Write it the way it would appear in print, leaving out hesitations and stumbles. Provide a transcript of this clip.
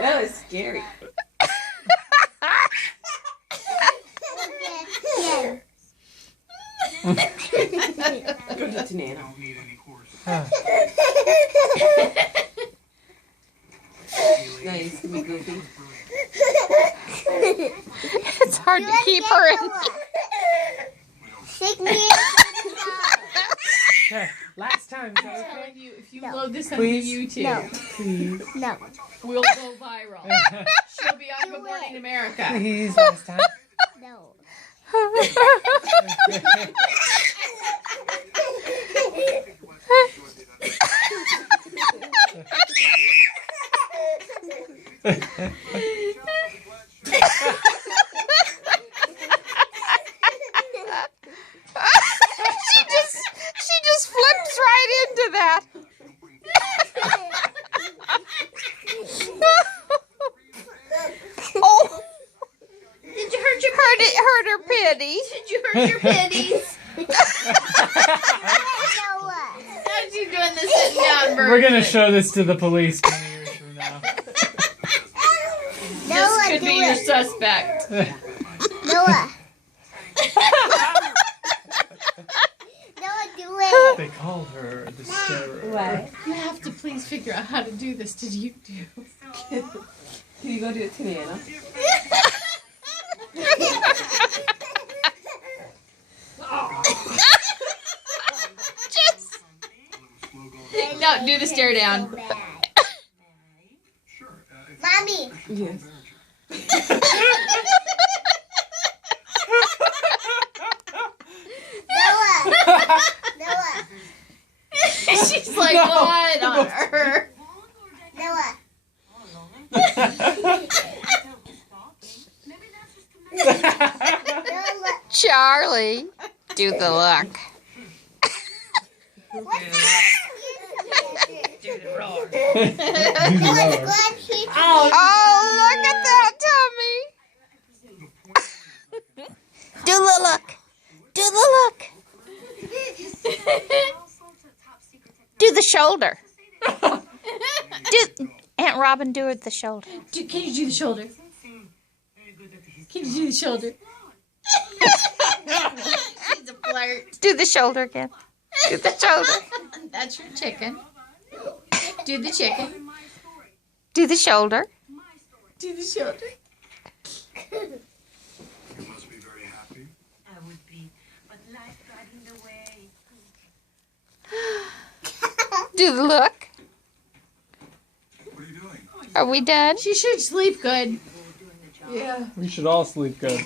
That was scary. Go to Nana. Nice to be goofy. It's hard to keep her in. Take me. Okay, last time. Is that okay? If you load this on Please? YouTube, No. Please. No. we'll go viral. She'll be on Good Morning America. Please, last time. No. She just flips right into that. Oh, Did you hurt your hurt her pity. Did you hurt your pennies? Noah. How's she doing the sitting down version? We're gonna show this to the police 20 years from now. This Noah, could do be your it. suspect. Noah. Noah, do it. They called her the steroid. What? You have to please figure out how to do this to YouTube. Can you go do it to Nana? Just No, do the stare down. Mommy. Yes. Noah. Noah. She's like, No. what on earth? Noah. Noah. Charlie, do the look. Do the roar. Glad she Oh, look at that tummy. Do the look. Do the look. Do the shoulder. Do Aunt Robin, do it the shoulder. Can you do the shoulder? Can you do the shoulder? She's a flirt. Do the shoulder again. Do the shoulder. That's your chicken. Do the chicken. Do the shoulder. Do the shoulder. You must be very happy. I would be, but life got in the way. Do the look. What are you doing? Are we done? She should sleep good. Yeah. We should all sleep good.